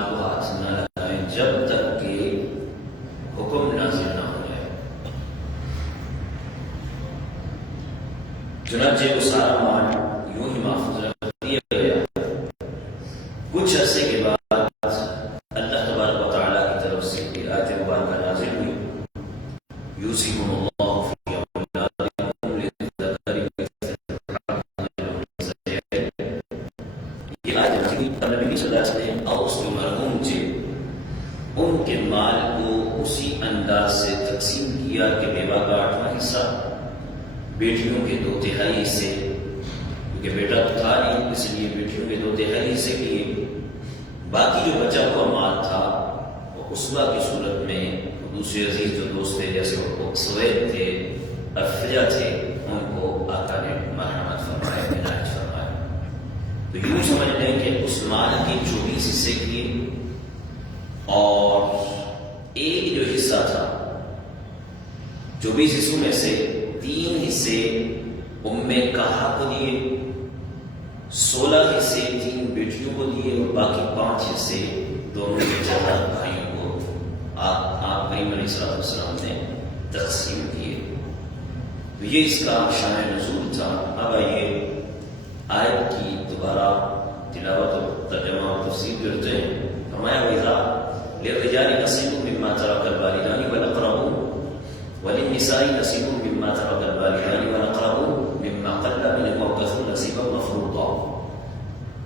مال کو ہاتھ نہ لگائیں جب تک کہ حکم نازل نہ ہو جائے۔ چنانچہ وہ سارا مال یوں ہی محفوظ رکھ دیا گیا۔ کچھ عرصے کے بعد اللہ تبارک و تعالیٰ کی طرف سے ایک آیت مبارکہ نازل ہوئی، یوصیکم اللہ فی اولادکم للذکر مثل حظ الانثیین۔ یہ آیت نبی صلی اللہ علیہ وسلم اور اس کے مرحوم تھے، ان کے مال کو اسی انداز سے تقسیم کیا کہ بیوہ کا 8واں حصہ، بیٹیوں کے 2/3 حصے، کیونکہ بیٹا تو تھا نہیں اس لیے بیٹیوں کے 2/3 حصے کیے، باقی جو بچا ہوا مال تھا وہ عصبہ کی صورت میں دوسرے عزیز جو دوست تھے جیسے سوید تھے، ارفجہ تھے، ان کو آقا نے مرحمت فرمایا، عنایت فرمایا۔ تو یوں سمجھ لیں کہ اس مال کے 24 حصے کیے اور ایک جو حصہ تھا 24 حصوں میں سے 3 حصے ام کہا کو دیے، 16 حصے 3 بیٹیوں کو دیے اور باقی 5 حصے دونوں کے 4 بھائیوں کو آپ کریم علیہ السلام نے تقسیم کیے۔ تو یہ اس کا شان نزول تھا۔ اب آئیے آیت کی دوبارہ تلاوت و ترجمہ و تفسیر کرتے ہیں۔ فرمایا وَإِذَا لِلرِّجَالِ نَصِيبٌ مِّمَّا تَرَكَ الْوَالِدَانِ وَالْأَقْرَبُونَ وَلِلنِّسَاءِ نَصِيبٌ مِّمَّا تَرَكَ الْوَالِدَانِ وَالْأَقْرَبُونَ مِمَّا قَلَّ مِنْهُ أَوْ كَثُرَ نَصِيبًا مَّفْرُوضًا۔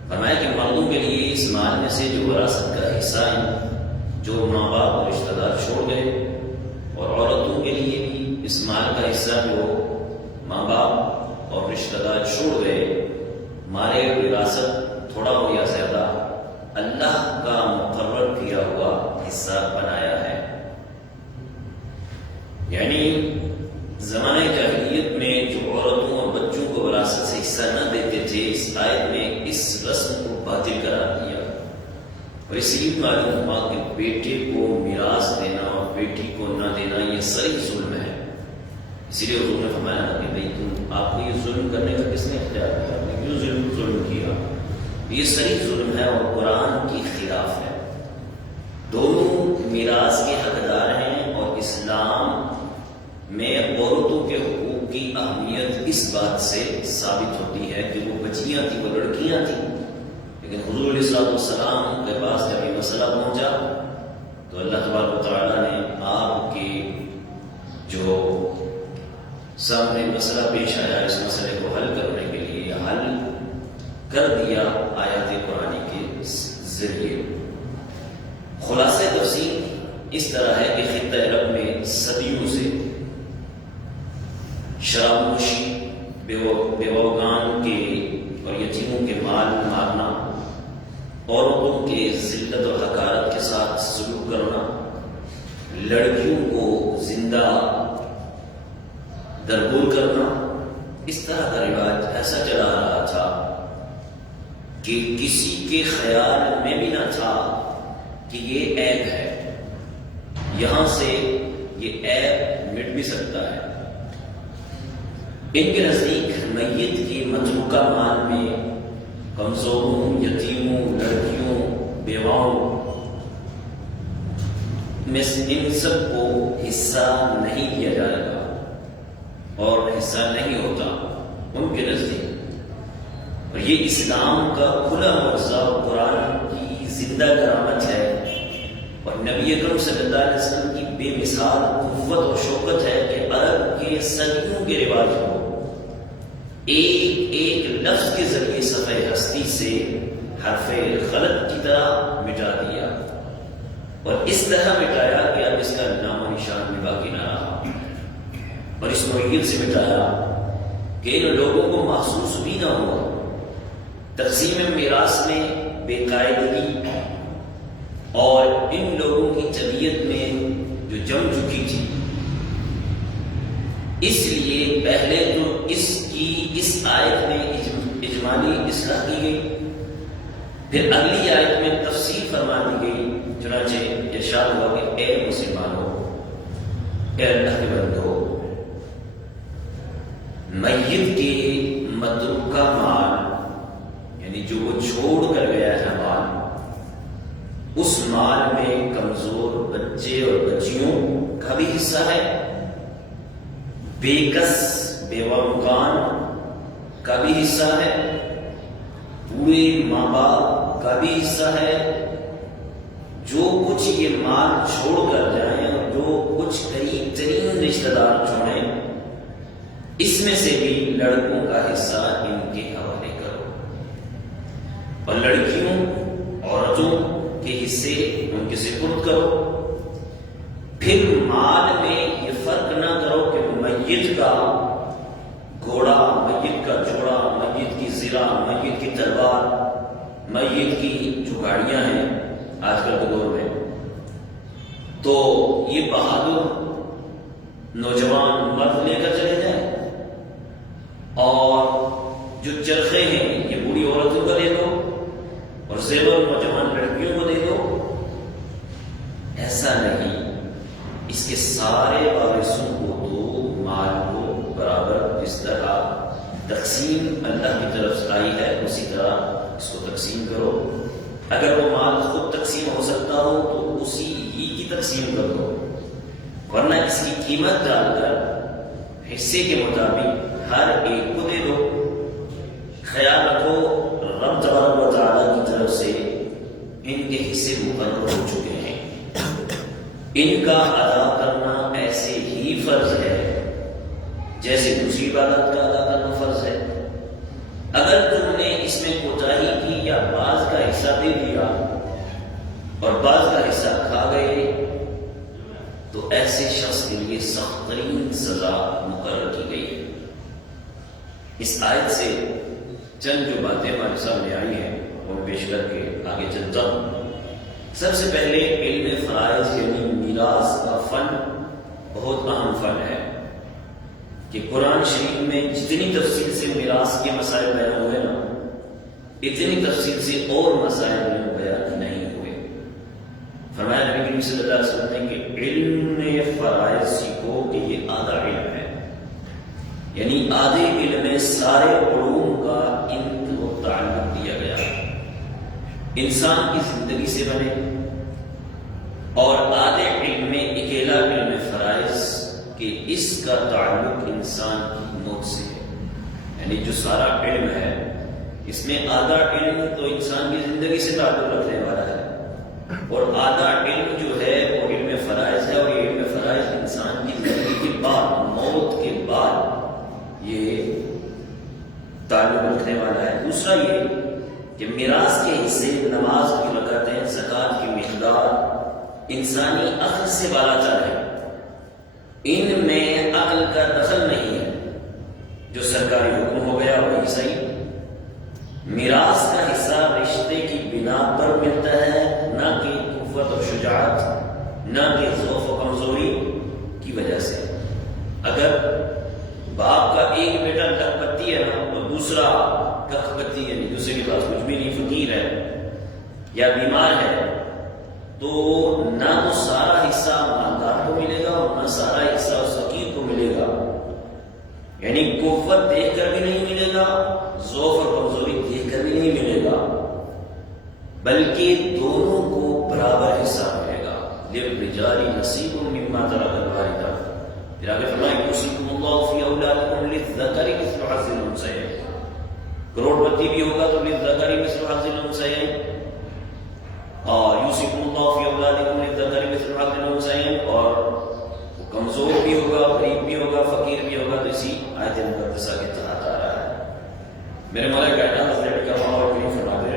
فرمایا کہ مردوں کے لیے اس مال میں سے جو وراثت کا حصہ ہے جو ماں باپ اور رشتہ دار چھوڑ گئے، اور عورتوں کے لیے بھی اس مال کا حصہ جو ماں باپ اور رشتہ دار چھوڑ گئے، مال وراثت تھوڑا ہو یا زیادہ اللہ کا مقرر کیا ہوا حصہ بنایا ہے۔ یعنی زمانہ جاہلیت میں جو عورتوں اور بچوں کو وراثت سے حصہ نہ دیتے تھے، اس آیت میں اس رسم کو باطل قرار دیا، اور اس لیے معلوم ہوا کہ بیٹے کو میراث دینا اور بیٹی کو نہ دینا یہ صحیح ظلم ہے۔ اسی لیے حضور نے فرمایا کہ بھائی آپ کو یہ ظلم کرنے کا کس نے اختیار کیا، آپ نے کیوں ظلم کیا؟ یہ صحیح ظلم ہے اور قرآن کی خلاف ہے۔ دونوں میراث کے حقدار ہیں، اور اسلام میں عورتوں کے حقوق کی اہمیت اس بات سے ثابت ہوتی ہے کہ وہ بچیاں تھیں، وہ لڑکیاں تھیں، لیکن حضور علیہ السلام کے پاس جب یہ مسئلہ پہنچا تو اللہ تبارک و تعالیٰ نے آپ کے جو سامنے مسئلہ پیش آیا اس مسئلے کو حل کرنے کے لیے حل کر دیا آیات قرآنی کے ذریعے۔ خلاصہ تفصیل اس طرح ہے کہ خطہ عرب میں صدیوں سے شراب نوشی، بیوگان کے اور یتیموں کے مال مارنا، عورتوں کے ذلت اور حقارت کے ساتھ سلوک کرنا، لڑکیوں کو زندہ درگور کرنا، اس طرح کا رواج ایسا چلا رہا تھا کہ کسی کے خیال میں بھی نہ تھا کہ یہ عیب ہے، یہاں سے یہ عیب مٹ بھی سکتا ہے۔ ان کے نزدیک میت کی متروکہ مال میں کمزوروں، یتیموں، لڑکیوں، بیواؤں میں ان سب کو حصہ نہیں دیا جائے گا اور حصہ نہیں ہوتا ان کے نزدیک۔ اور یہ اسلام کا کھلا مرزا اور قرآن کی زندہ کرامت ہے، اور نبی اکرم صلی اللہ علیہ وسلم کی بے مثال قوت اور شوکت ہے کہ عرب کے صدیوں کے رواج کو ایک ایک لفظ کے ذریعے صفحہ ہستی سے حرف غلط کی طرح مٹا دیا، اور اس طرح مٹایا کہ اب اس کا نام و نشان بھی باقی نہ رہا، اور اس نوعیت سے مٹایا کہ ان لوگوں کو محسوس بھی نہ ہوا۔ تقسیم میراث میں بے قاعدگی اور ان لوگوں کی طبیعت میں جو جم چکی تھی، اس لیے پہلے تو اس آیت میں اجمالی اصلاح کی گئی، پھر اگلی آیت میں تفصیل فرما دی گئی۔ چنانچہ ارشاد ہوا کہ اے مسلمانوں، اے اللہ کے بندو، میت کے متروکہ مال یعنی جو وہ چھوڑ کر گیا ہے مال، اس بچے اور بچیوں کا بھی حصہ ہے، بےکس بیوہ مکان کا بھی حصہ ہے، پورے ماں باپ کا بھی حصہ ہے، جو کچھ یہ مال چھوڑ کر جائیں اور جو کچھ قریب ترین رشتہ دار چھوڑیں، اس میں سے بھی لڑکوں کا حصہ ان کے حوالے کرو، اور لڑکیوں عورتوں کے حصے ان کے سپرد کرو۔ پھر مال میں یہ فرق نہ کرو کہ میت کا گھوڑا، میت کا جوڑا، میت کی زرہ، میت کی تلوار، میت کی جو گاڑیاں ہیں آج کل کے دور میں، تو یہ بہادر نوجوان مرد لے کر چلے جائیں، اور جو چرخے ہیں یہ بوڑھی عورتوں کو دے دو، اور زیور نوجوان لڑکیوں کو دے دو۔ ایسا نہیں، اس کے سارے وارثوں کو تو مال کو برابر جس طرح تقسیم اللہ کی طرف سے آئی ہے اسی طرح اس کو تقسیم کرو۔ اگر وہ مال خود تقسیم ہو سکتا ہو تو اسی ہی کی تقسیم کر دو، ورنہ اس کی قیمت ڈال کر حصے کے مطابق ہر ایک کو دے دو۔ خیال رکھو رب تبارک و تعالیٰ کی طرف سے ان کے حصے مقرر ہو چکے ہیں، ان کا ادا کرنا ایسے ہی فرض ہے جیسے دوسری عبادت کا ادا کرنا فرض ہے۔ اگر تم نے اس میں کوتاہی کی یا بعض کا حصہ دے دیا اور بعض کا حصہ کھا گئے تو ایسے شخص کے لیے سخت ترین سزا مقرر کی گئی ہے۔ اس آیت سے چند جو باتیں ہمارے سامنے آئی ہیں وہ پیش کر کے آگے چلتا ہوں۔ سب سے پہلے علم فرائض یعنی میراث کا فن بہت اہم فن ہے کہ قرآن شریف میں جتنی تفصیل سے میراث کے مسائل بیان ہوئے نا، اتنی تفصیل سے اور مسائل میں بیان نہیں ہوئے۔ فرمایا نبی کریم صلی اللہ علیہ وسلم نے کہ علم فرائض سیکھو کہ یہ آدھا علم ہے، یعنی آدھے علم میں سارے علوم کا ان کو تعلق دیا گیا، انسان کی زندگی سے بنے، اور آدھے علم میں اکیلا علم فرائض کہ اس کا تعلق انسان کی موت سے ہے، یعنی جو سارا علم ہے اس میں آدھا علم تو انسان کی زندگی سے تعلق رکھنے والا ہے، اور آدھا علم جو ہے وہ علم فرائض ہے، اور یہ علم فرائض انسان کی زندگی کے بعد، موت کے بعد یہ تعلق رکھنے والا ہے۔ دوسرا یہ کہ میراث کے حصے، نماز کی رکعتیں، زکوٰۃ کی مقدار انسانی عقل سے بالا تر ہے، ان میں عقل کا دخل نہیں ہے، جو سرکاری حکم ہو گیا وہی صحیح۔ میراث کا حصہ رشتے کی بنا پر ملتا ہے، نہ کہ قوت اور شجاعت، نہ کہ ضعف و کمزوری کی وجہ سے۔ اگر باپ کا ایک بیٹا لکھپتی ہے نا اور دوسرا ککھپتی ہے، دوسرے کے پاس کچھ بھی نہیں، فقیر ہے یا بیمار ہے، تو نہ تو سارا حصہ مالدار کو ملے گا اور نہ سارا حصہ اس فقیر کو ملے گا، یعنی قوت دیکھ کر بھی نہیں ملے گا، ضعف اور کمزوری دیکھ کر بھی نہیں ملے گا، بلکہ دونوں کو برابر حصہ ملے گا۔ للرجال نصیب مما ترک الوالدان، پھر آگے فرمائے یوصیکم اللہ فی اولادکم للذکر مثل حظ الانثیین، کروڑ پتی بھی ہوگا تو للذکر مثل حظ الانثیین، اور یوصیکم اللہ فی اولادکم للذکر مثل حظ الانثیین، اور وہ کمزور بھی ہوگا، غریب بھی ہوگا، فقیر بھی ہوگا، تو اسی آیت مقدسہ کے تحت آ رہا ہے۔ میرے مولا کہنا حضرت کا ماحول بھی نہیں فرما دے،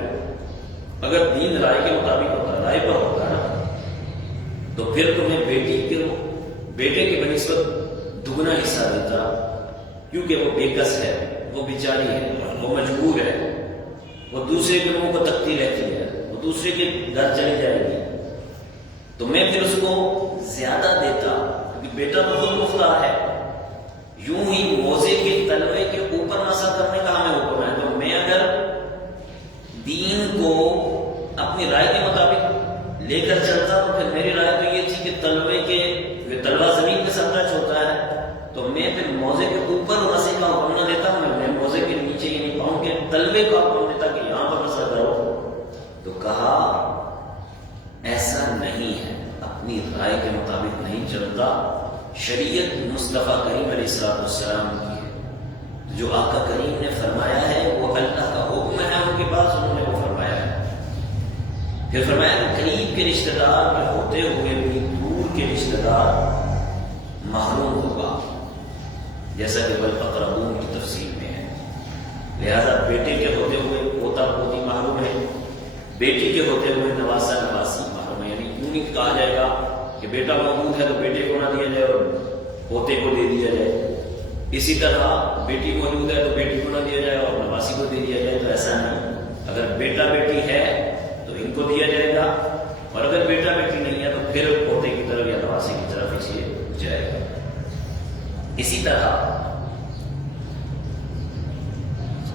اگر دین رائے کے مطابق ہوتا، رائے پر ہوتا نا، تو پھر تمہیں بیٹے کی بنسبت دگنا حصہ دیتا، کیونکہ وہ بے کس ہے، وہ بیچاری ہے، وہ مجبور ہے، وہ دوسرے کے منہ کو تکتی رہتی ہے، وہ دوسرے کے گھر چلی جائے گی، تو میں پھر اس کو زیادہ دیتا، کیونکہ بیٹا تو خود مختار ہے۔ یوں ہی موزے کے تلوے کے اوپر نصب کرنے کا ہمیں حکم ہے، تو میں اگر دین کو اپنی رائے کے مطابق لے کر چلتا تو پھر میری رائے تو یہ تھی کہ تلوے کے تلوا زمین کے ساتھ ٹچ ہوتا ہے، تو میں پھر موزے کے اوپر نصے کا حکم نہ دیتا، میں موزے کے نیچے ہی نہیں، پاؤں کے تلوے کا حکم دیتا کہ یہاں پر نصب کرو۔ تو کہا ایسا نہیں ہے، اپنی رائے کے مطابق نہیں چلتا، شریعت مصطفیٰ کریم علیہ السلام کی ہے، جو آقا کریم نے فرمایا ہے وہ اللہ کا حکم ہے، ان کے پاس انہوں نے وہ فرمایا ہے۔ پھر فرمایا کہ قریب کے رشتہ دار میں ہوتے ہوئے بھی دور کے رشتہ دار محروم ہوگا، جیسا کہ وَالْأَقْرَبُونَ کی تفسیر میں ہے۔ لہذا بیٹے کے ہوتے ہوئے پوتا پوتی محروم ہے، بیٹی کے ہوتے ہوئے نواسا نواسی محروم ہے۔ یعنی یوں نہیں کہا جائے گا کہ بیٹا موجود ہے تو بیٹے کو نہ دیا جائے اور پوتے کو دے دیا جائے، اسی طرح بیٹی موجود ہے تو بیٹی کو نہ دیا جائے اور نواسی کو دے دیا جائے، تو ایسا نہیں۔ اگر بیٹا بیٹی ہے تو ان کو دیا جائے گا، اور اگر بیٹا بیٹی نہیں ہے تو پھر پوتے کی طرف یا نواسی کی طرف اسے جائے گا۔ اسی طرح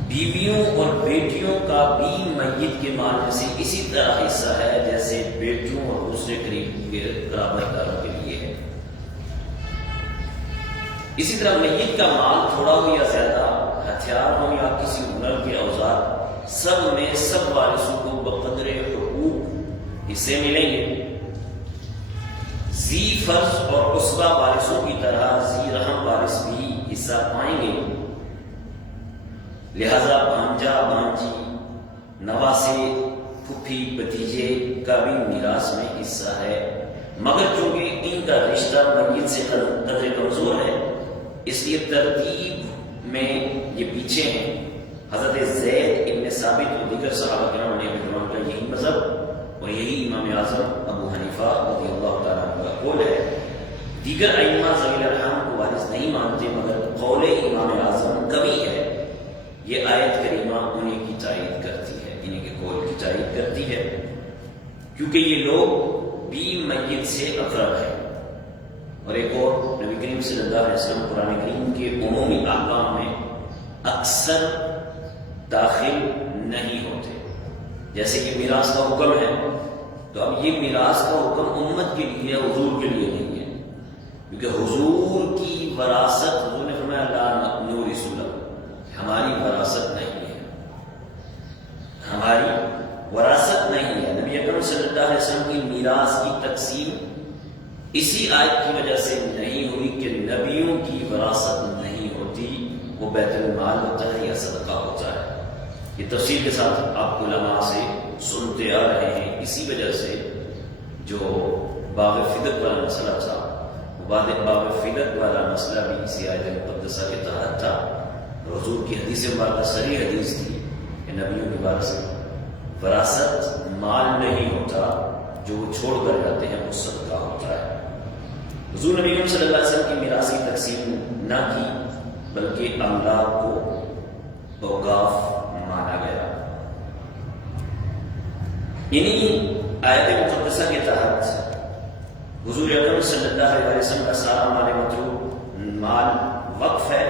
بیویوں اور بیٹیوں کا بھی میت کے مال میں سے اسی طرح حصہ ہے جیسے بیٹوں اور دوسرے قریب کے قرابت داروں کے لیے ہے۔ اسی طرح میت کا مال تھوڑا ہو یا زیادہ، ہتھیار ہو یا کسی ہنر کے اوزار، سب میں سب وارثوں کو بقدر حقوق حصے ملیں گے۔ ذی فرض اور عصبہ وارثوں کی طرح ذی رحم وارث بھی حصہ پائیں گے۔ لہذا بھانجا بھانجی نواسے پھپھی بھتیجے کا بھی میراث میں حصہ ہے، مگر چونکہ ان کا رشتہ میت سے قدر کمزور ہے اس لیے ترتیب میں یہ پیچھے ہیں۔ حضرت زید ابن ثابت اور دیگر صحابہ کرام علیہ رضوان کا یہی مذہب اور یہی امام اعظم ابو حنیفہ رضی اللہ تعالیٰ عنہ کا قول ہے۔ دیگر ائمہ ذوی الارحام کو وارث نہیں مانتے، مگر قول امام اعظم قوی ہے۔ یہ آیت کریمہ انہیں کی تائید کرتی ہے، انہیں کے قول کی تائید کرتی ہے، کیونکہ یہ لوگ بھی میت سے اقرب ہیں۔ اور ایک اور، نبی کریم صلی اللہ علیہ وسلم قرآن کریم کے عمومی احکام میں اکثر داخل نہیں ہوتے، جیسے کہ میراث کا حکم ہے، تو اب یہ میراث کا حکم امت کے لیے، حضور کے لیے نہیں ہے، کیونکہ حضور کی وراثت، حضور نے فرمایا لا نورث لہ، ہماری وراثت نہیں ہے، ہماری وراثت نہیں ہے۔ نبی اکرم صلی اللہ علیہ وسلم کی میراث کی تقسیم اسی آیت کی وجہ سے نہیں ہوئی کہ نبیوں کی وراثت نہیں ہوتی، وہ بیت المال ہوتا ہے یا صدقہ ہوتا ہے۔ یہ تفصیل کے ساتھ آپ علماء سے سنتے آ رہے ہیں۔ اسی وجہ سے جو باب فدق والا مسئلہ تھا، باب فدق والا مسئلہ بھی اسی آیت مقدسہ کے تحت تھا۔ حضور کی حدیث مبارکہ صریح حدیث تھی کہ نبیوں کی وراثت مال نہیں ہوتا، جو وہ چھوڑ کر جاتے ہیں وہ صدقہ ہوتا ہے۔ حضور نبی کریم صلی اللہ علیہ وسلم کی میراث کی تقسیم نہ کی، بلکہ املاک کو اوقاف مانا گیا۔ انہی آیت مقدسہ کے تحت حضور اکرم صلی اللہ علیہ وسلم کا سارا مال متروک مال وقف ہے،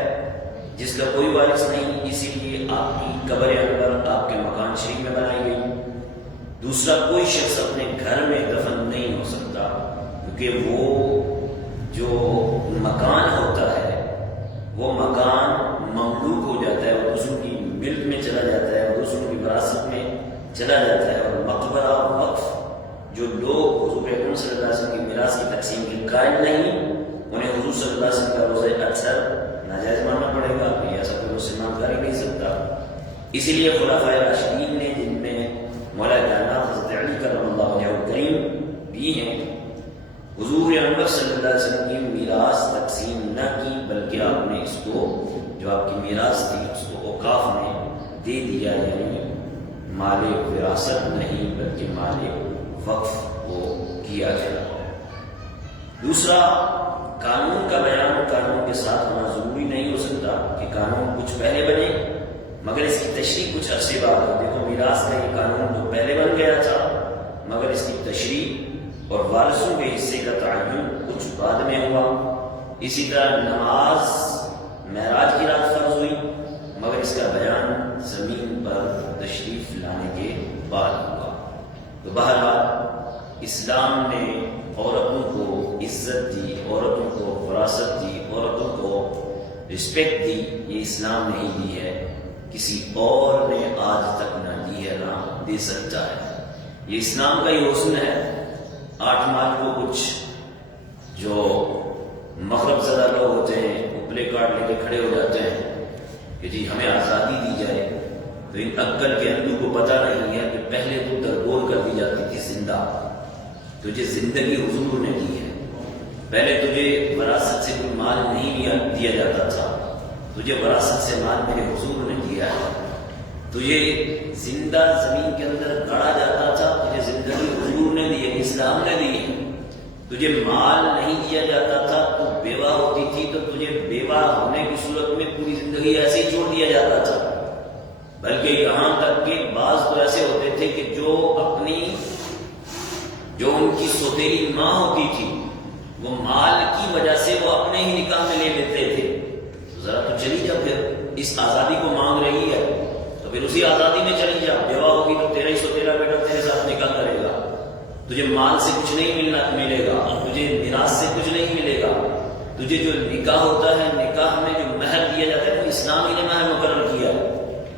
جس کا کوئی وارث نہیں، اسی لیے آپ کی قبر اندر آپ کے مکان شریف میں بنائی گئی۔ دوسرا کوئی شخص اپنے گھر میں دفن نہیں ہو سکتا، کیونکہ وہ جو مکان ہوتا ہے وہ مکان مملوک ہو جاتا ہے، وہ دوسروں کی ملک میں چلا جاتا ہے، وہ دوسروں کی وراثت میں چلا جاتا ہے۔ اور مقبرہ وقف جو لوگ حضور اکرم صلی اللہ علیہ وسلم کی میراث کی تقسیم کے قائل نہیں، انہیں حضور صلی اللہ علیہ وسلم کا روزہ اکثر ناجائز ماننا پڑے گا، کہ ایسا کوئی مسلمان کر ہی نہیں سکتا۔ اسی لیے خلفائے راشدین نے، جن میں مولا کائنات حضرت علی کرم اللہ وجہہ الکریم بھی ہیں، حضور انور صلی اللہ علیہ وسلم کی میراث تقسیم نہ کی، بلکہ آپ نے اس کو، جو آپ کی میراث تھی، اس کو اوقاف میں دے دیا، یعنی مال وراثت نہیں بلکہ مال وقف کو کیا گیا۔ دوسرا، قانون کا بیان قانون کے ساتھ ہونا ضروری نہیں ہو سکتا کہ قانون کچھ پہلے بنے مگر اس کی تشریح کچھ عرصے بعد ہو۔ دیکھو میراث کا یہ قانون تو پہلے بن گیا تھا، مگر اس کی تشریح اور وارثوں کے حصے کا تعین کچھ بعد میں ہوا۔ اسی طرح نماز معراج کی رات فرض ہوئی، مگر اس کا بیان زمین پر تشریف لانے کے بعد ہوا۔ تو بہرحال اسلام نے عورتوں کو عزت دی، عورتوں کو وراثت دی، عورتوں کو رسپیکٹ دی، یہ اسلام نے ہی دی ہے، کسی اور نے آج تک نہ دی ہے، نہ دے سکتا ہے۔ یہ اسلام کا ہی حسن ہے۔ 8 مارچ کو کچھ جو مغرب زدہ لوگ ہوتے ہیں وہ پلے کارڈ لے کے کھڑے ہو جاتے ہیں کہ جی ہمیں آزادی دی جائے، تو ان عقل کے اندو کو پتہ نہیں ہے کہ پہلے تو درگور کر دی جاتی تھی زندہ، تجھے زندگی حضور نے دی ہے، پہلے تجھے وراثت سے کوئی مال نہیں دیا جاتا تھا، تجھے وراثت سے مال میرے حضور نے دیا ہے، تجھے زندہ زمین کے اندر گڑا جاتا تھا، تجھے زندگی حضور نے دی ہے، اسلام نے دی ہے، تجھے مال نہیں دیا جاتا تھا، تو بیوہ ہوتی تھی تو تجھے بیوہ ہونے کی صورت میں پوری زندگی ایسے ہی چھوڑ دیا جاتا تھا، بلکہ یہاں تک کہ بعض تو ایسے ہوتے تھے کہ جو ان کی سوتیلی ماں ہوتی تھی وہ مال کی وجہ سے وہ اپنے ہی نکاح میں لے لیتے تھے، ذرا تو چلی جا، پھر اس آزادی کو مانگ رہی ہے تو پھر اسی آزادی میں چلی جا، بیوہ ہوگی تو تیرا ہی سوتیلا بیٹا تیرے ساتھ نکاح کرے گا، تجھے مال سے کچھ نہیں ملے گا، تجھے میراث سے کچھ نہیں ملے گا، تجھے جو نکاح ہوتا ہے، نکاح میں جو مہر دیا جاتا ہے وہ اسلام ہی نے مہر مقرر کیا ہے،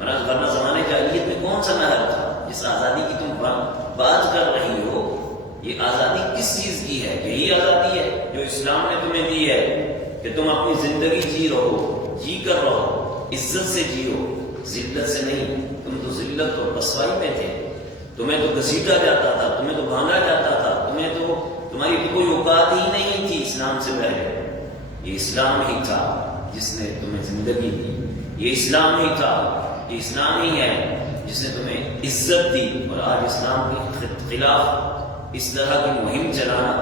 ورنہ زمانے جاہلیت میں کون سا مہر تھا؟ جس آزادی کی تم بات کر رہی ہو، یہ آزادی کس چیز کی ہے؟ یہی آزادی ہے جو اسلام نے تمہیں دی ہے کہ تم اپنی زندگی جی رہو، جی کر رہو، عزت سے جیو، ذلت سے نہیں۔ تم تو ذلت اور رسوائی میں تھے، تمہیں تو گھسیٹا جاتا تھا، تمہیں تو بھانگا جاتا تھا، تمہاری تو کوئی اوقات ہی نہیں تھی اسلام سے پہلے۔ یہ اسلام ہی تھا جس نے تمہیں زندگی دی، یہ اسلام ہی تھا، یہ اسلام ہی ہے جس نے تمہیں عزت دی، اور آج اسلام کے خلاف اس طرح کی مہم چلانا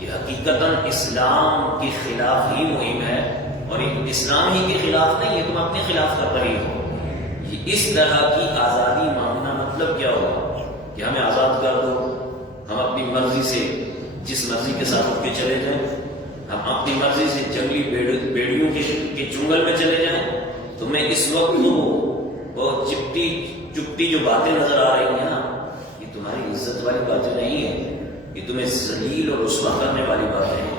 یہ حقیقتاً اسلام کے خلاف ہی مہم ہے، اور یہ اسلام ہی کے خلاف نہیں، یہ تم اپنے خلاف کر رہی ہو۔ یہ اس طرح کی آزادی مانگنا مطلب کیا ہوا کہ ہمیں آزاد کر دو، ہم اپنی مرضی سے جس مرضی کے ساتھ اٹھ کے چلے جائیں، ہم اپنی مرضی سے جنگلی بیڑیوں کے چنگل میں چلے جائیں۔ تمہیں اس وقت وہ چپٹی جو باتیں نظر آ رہی ہیں نا، یہ تمہاری عزت والی باتیں نہیں ہیں، یہ تمہیں ذلیل اور رسوا کرنے والی باتیں ہیں۔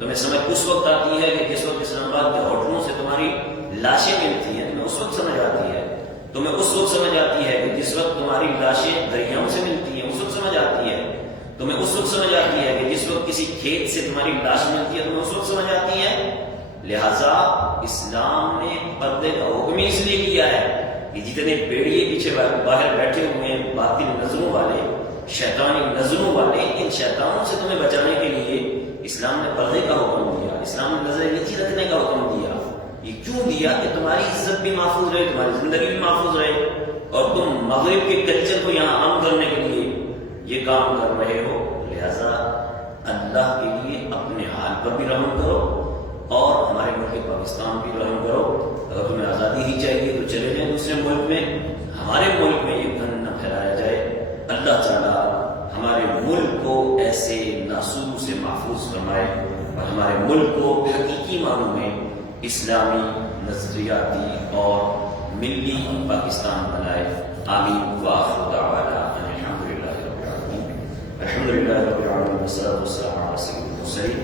تمہیں سمجھ اس وقت آتی ہے کہ جس وقت اسلام آباد کے ہوٹلوں سے تمہاری لاشیں ملتی ہیں، تمہیں اس وقت سمجھ آتی ہے، تمہیں اس وقت سمجھ آتی ہے کہ جس وقت تمہاری لاشیں دریاؤں سے ملتی ہیں، اس وقت سمجھ آتی ہے، تمہیں اس وقت سمجھ آتی ہے کہ جس وقت کسی کھیت سے تمہاری لاش ملتی ہے، تمہیں اس وقت سمجھ آتی ہے۔ لہذا اسلام نے پردے کا حکم اس لیے کیا ہے کہ جتنے بیڑیے پیچھے باہر بیٹھے ہوئے ہیں باطل نظروں والے، شیطانی نظروں والے، ان شیطانوں سے تمہیں بچانے کے لیے اسلام نے پردے کا حکم دیا، اسلام نے نظر نیچی رکھنے کا حکم دیا۔ یہ کیوں دیا؟ کہ تمہاری عزت بھی محفوظ رہے، تمہاری زندگی بھی محفوظ رہے، اور تم مغرب کے کلچر کو یہاں عام کرنے کے لیے یہ کام کر رہے ہو۔ لہذا اللہ کے لیے اپنے حال پر بھی رحم کرو، اور ہمارے ملک پاکستان بھی رحم کرو۔ اگر تمہیں آزادی ہی چاہیے تو چلے جائیں دوسرے ملک میں، ہمارے ملک میں یہ گن نہ پھیلایا جائے۔ اللہ تعالیٰ ہمارے ملک کو ایسے ناسور سے محفوظ فرمائے، اور ہمارے ملک کو حقیقی معنوں میں اسلامی، نظریاتی اور ملی پاکستان بنائے۔ آمین۔ وآخر دعوانا الحمدللہ رب العالمین، الحمدللہ رب العالمین، والصلاۃ والسلام علی سید المرسلین۔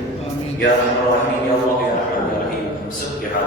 یا ارحم الراحمین، یا اللہ، یا رحمان یا رحیم، ہم سب کے حال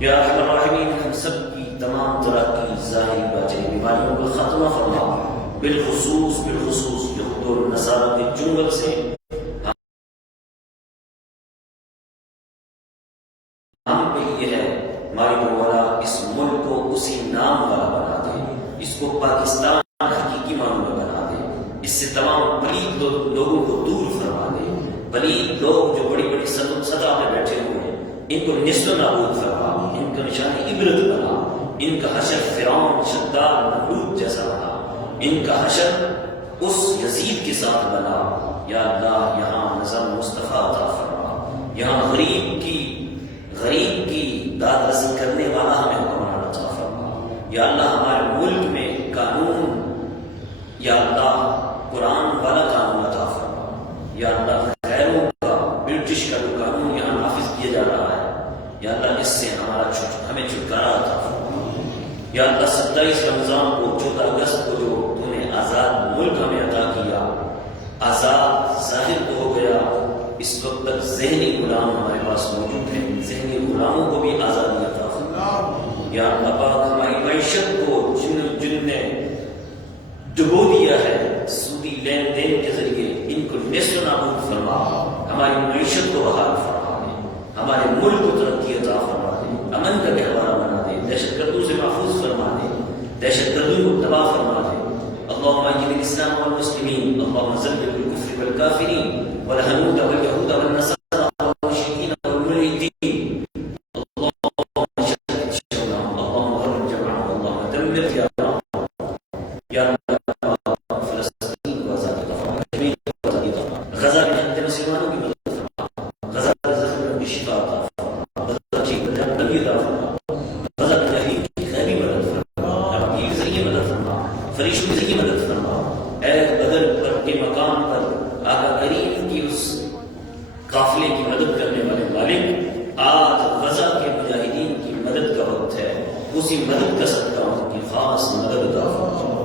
یا ارحم الراحمین، ہم سب کی تمام طرح کی ظاہری باطنی بیماریوں کو ختم فرما، بالخصوص یہود اور نصارہ کے چنگل سے ہم پہ یہ ہے، ہماری مولا اس ملک کو اسی نام والا بنا دے، اس کو پاکستان حقیقی معنوں میں بنا دے، اس سے تمام پلید لوگوں کو دور فرما دے، پلید لوگ جو بڑی بڑی سطح پہ بیٹھے ہوئے ہیں ان کو نصف نابود فرما، ان کا نشان عبرت بنا، ان کا حشر فرعون شداد نمرود جیسا بنا، ان کا حشر اس یزید کے ساتھ بنا۔ یا اللہ یہاں نظر مصطفیٰ عطا فرما، یہاں غریب کی داد رسی کرنے والا ہمیں حکمران عطا فرما۔ یا اللہ ہمارے ملک میں قانون، یا اللہ قرآن والا قانون عطا فرما۔ یا اللہ غیروں کا، برٹش کا جو قانون یہاں نافذ کیا جا رہا ہے، یا اللہ اس سے ہمیں چھٹکارا عطا فرما۔ یا اللہ 27 رمضان کو، 14 اگست کو جو تو نے آزاد ملک ہمیں عطا کیا، آزاد ظاہر تو ہو گیا، اس وقت تک ذہنی غلام ہمارے پاس موجود ہیں، ذہنی غلاموں کو بھی آزادی عطا فرما۔ یا اللہ پاک ہماری معیشت کو جن نے ڈبو دیا ہے، سودی کی لین دین کے ذریعے ان کو نیست و نابود فرما، ہماری معیشت کو بحال فرما دے، ہمارے ملک کو ترقی عطا فرما دے، امن کا گہوارہ بنا دے، دہشت گردوں سے محفوظ فرما دے، دہشت گردوں کو تباہ فرما دے۔ اللهم اجعل الاسلام والمسلمين، اللهم ذل الكفر والكافرين والهنود واليهود والنصارى والمشركين والملحدين، اللهم شتت شملهم، اللهم غرب جمعهم، اللهم دمر يا رب يا رب فلسطین کو آزاد فرما، کشمیر کو آزاد فرما، غزہ میں انت مسلمانوں کی مدد فرما، غزہ کے زخموں کی شفا عطا فرما، غزہ کی نبی عطا فرما، غزہ کے جاہلین کی خیری مدد فرما، نبی کے ذریعے مدد فرما، فرشتوں کے ذریعے مدد فرما۔ اے بدر پر کے مقام پر آقا کریم کی اس قافلے کی مدد کرنے والے مالک، آج غزہ کے مجاہدین کی مدد کا وقت ہے، اسی مدد کا صدقہ ان کی خاص مدد عطا فرما۔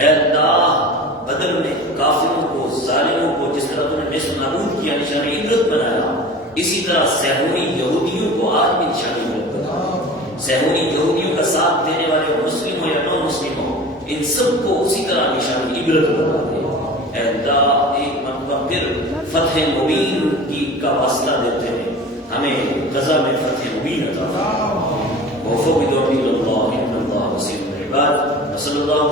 اے اللہ، بدر میں کافروں کو، ظالموں کو جس طرح تم نے نیست و نابود کیا، نشان عبرت بنایا، اسی طرح صہیونی یہودیوں کو آج بھی نشان عبرت بنا۔ صہیونی یہودیوں کا ساتھ دینے والے مسلم ہو یا نان مسلم ہو، ان سب کو اسی طرح نشان عبرت بنا دے۔ اے اللہ، ایک مرتبہ پھر فتح مبین کا واسطہ دیتے ہیں، ہمیں غزہ میں فتح مبین عطا فرما۔ وفوض امری اللہ ان اللہ بصیر بالعباد، وصلی اللہ